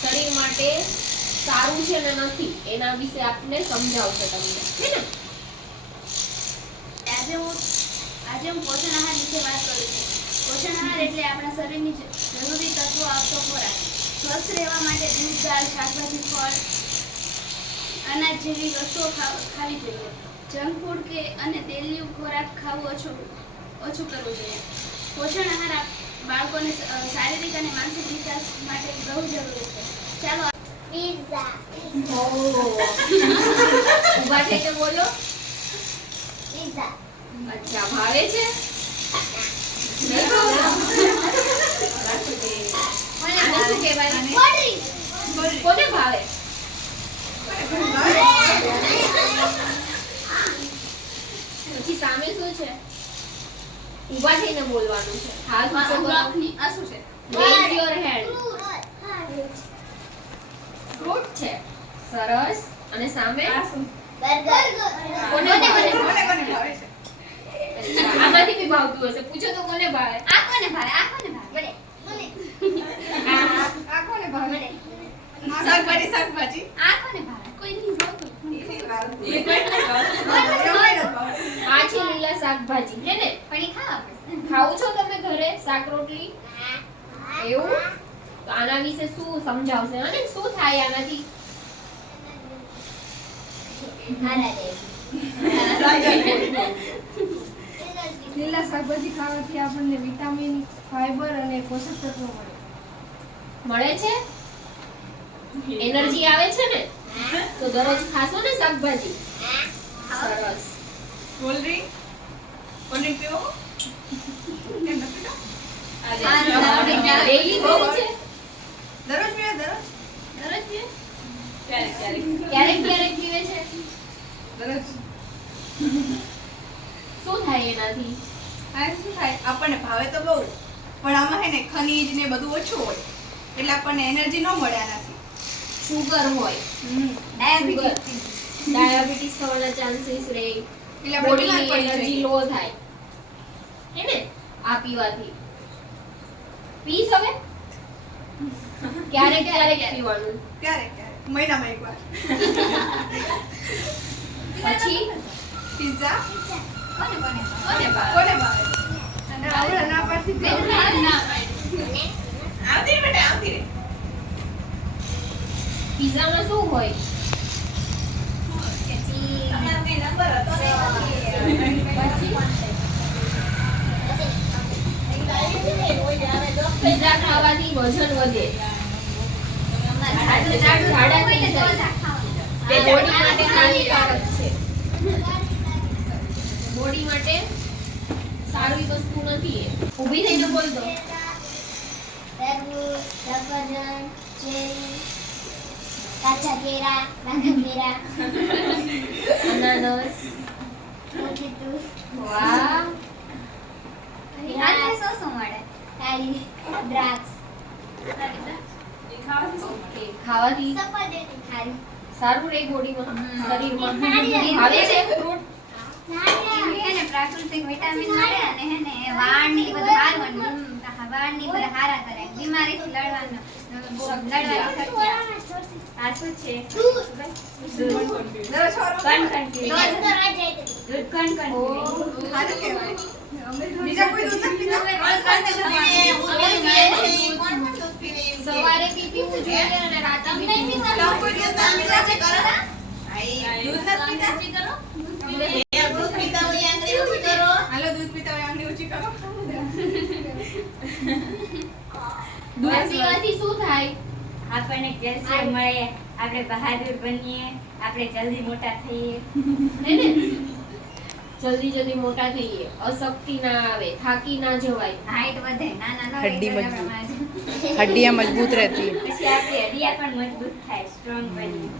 શરીર માટે સારું છે ને નથી એના વિશે આપને સમજાવશે તમને, હે ને? આજે હું પોષણ આહાર વિશે વાત કરું છું. પોષણ આહાર એટલે આપણા શરીરની જરૂરી તત્વો આપતો ખોરાક. સ્વસ્થ રહેવા માટે દૂધ, દાળ, શાકભાજી, ફળ, અનાજ જેવી વસ્તુઓ ખાવી જોઈએ. જંક ફૂડ કે અને તેલયુક્ત ખોરાક ખાવું ઓછું કરવું જોઈએ. પોષણ આહાર બાળકોને શારીરિક અને માનસિક વિકાસ માટે બહુ જરૂરી છે. ચાલો પિઝા ઉભા થઈને બોલો. પિઝા અચ્છા, ભાવે છે? આને શું કહેવાય? કોને ભાવે? પછી સામે શું છે? ઊભા થઈને બોલવાનું છે. હાથ ઊંચો કરો. આ શું છે? Raise your hand. ફ્રૂટ છે. સરસ. અને સામે બર્ગર કોને ભાવે? ભાવે છે? અચ્છા, આમાંથી બી ભાવતું હશે. પૂછો તો કોને ભાવે? આ કોને ભાવે? આ કોને ભાવે? આ કોને ભાવે? મને શાકભાજી. આ કોને ભાવે? કોઈ નહીં ભાવતું. આ છે લીલા શાકભાજી, હે ને? પણ એ ખાવા પડશે. ખાવ છો તમે ઘરે શાક રોટલી? એવું? તો આના વિશે શું સમજાવશે? અને શું થાય આનાથી? લીલા શાકભાજી ખાવાથી આપણને વિટામિન, ફાઈબર અને પોષક તત્વો મળે. મળે છે? એનર્જી આવે છે ને? તો દરરોજ ખાશો ને શાકભાજી? સરસ. કોલ્ડ ડ્રિંક પીવો? કેમ નથી પીતા? ડેઈલી પીવો છે? દરરોજ પીવે? દરરોજ? દરરોજ પીવે? ક્યારેક પીવે છે? દરરોજ. શું થાય એનાથી? આ શું થાય? આપણને ભાવે તો બહુ, પણ આમાં હે ને ખનીજ ને બધું ઓછું હોય, એટલે આપણને એનર્જી ન મળે આનાથી. શુગર હોય, ડાયાબિટીસ થવાના ચાન્સીસ રહે, એટલે આપણે બીમાર બોડીની પડી એનર્જી જઈએ. લો થાય, હે ને? આ પીવાથી પીસ હવે ક્યારેક પીવાનું. ક્યારેક મહિનામાં એકવાર. પછી પિઝા કોને ભાવે? કોને ભાવે? અને આવડે ના પાડતી તો ના પાડી. આવતી રે બેટા, આવતી રે. પીઝામાં શું હોય? તમારો કઈ નંબર હતો ને? પીઝા ખાવાથી વજન વધે, જાડા થઈ જાય, તે બોડી માટે હાનિકારક છે. બોડી માટે સારી વસ્તુ નથી એ. ઊભી થઈને બોલ દો. તરબૂચ, સફરજન, ચેરી, કાચા કેળા, પાકા કેળા, અનાનસ. મોતીચૂર, વાહ. આનાથી શું મળે? કાળી દ્રાક્ષ, ઓકે, ખાવાથી સફરજન ખારી, સારું રહે બોડીમાં, શરીરમાં. નારિયેળ. ભાવે છે ફ્રૂટ? એને પ્રાકૃતિક વિટામિન મળે અને એને વાળની બધું સારું અને વાળની બધા હારા કરે. બીમારીથી લડવાનું લડવાની શક્તિ આપે. આ શું છે? દૂધ. દરરોજ છોરો કણ કણ પીવે. રોજ તો રાત જાય તો દૂધ કણ કણ પીવે. સારું કહેવાય. બીજા કોઈ દૂધ નથી પીતા? સવારે બી પીવું જોઈએ અને રાતે બી પીવું તો જોઈએ. કોઈ દૂધ નથી પીતા? દૂધ નથી પીતા? હાલો, દૂધ પીતા હોય આંગળી ઊંચી કરો. દૂધ પીવાથી શું થાય? આપણને કેલ્શિયમ મળે, આપણે બહાદુર બનીએ, આપણે જલ્દી મોટા થઈએ. હે ને? જલ્દી મોટા થઈએ, અશક્તિ ના આવે, થાકી ના જવાય. હાઈટ વધે. નાના ન હડ્ડી રહી તો મજબૂત. આપણે હડ્ડિयां मजबूत रहती है. પછી આપણી હડિયા પણ મજબૂત થાય, સ્ટ્રોંગ બનીએ.